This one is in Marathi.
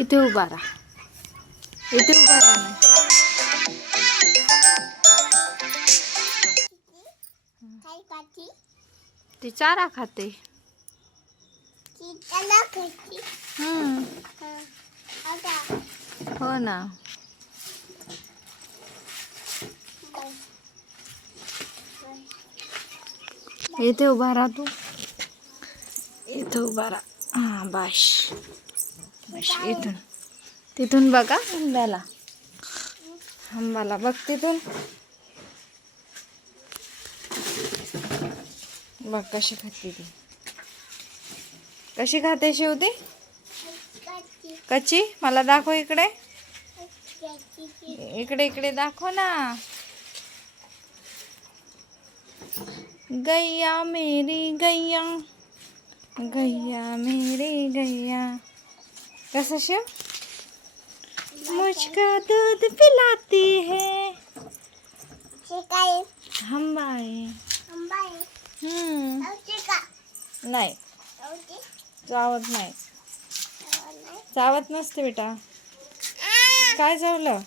इथे उभा राहा, इथे उभा राहा ना. ती चारा खाते. हो ना. इथे उभा राहा तू, इथे उभा राहा. हां बाश बाश. इथून तिथून बघा आंब्याला, आंब्याला बघ तिथून. बघ कशी खाते ती, कशी खाते शिवती. कच्ची मला दाखव इकडे, इकडे इकडे दाखव ना. गैया मेरी गैया, गैया मेरी गैया. कसं शिव, मुझको दूध पिलाती है. हंबाई. नाही, चावत नाही, चावत नसते बेटा. काय चावलं.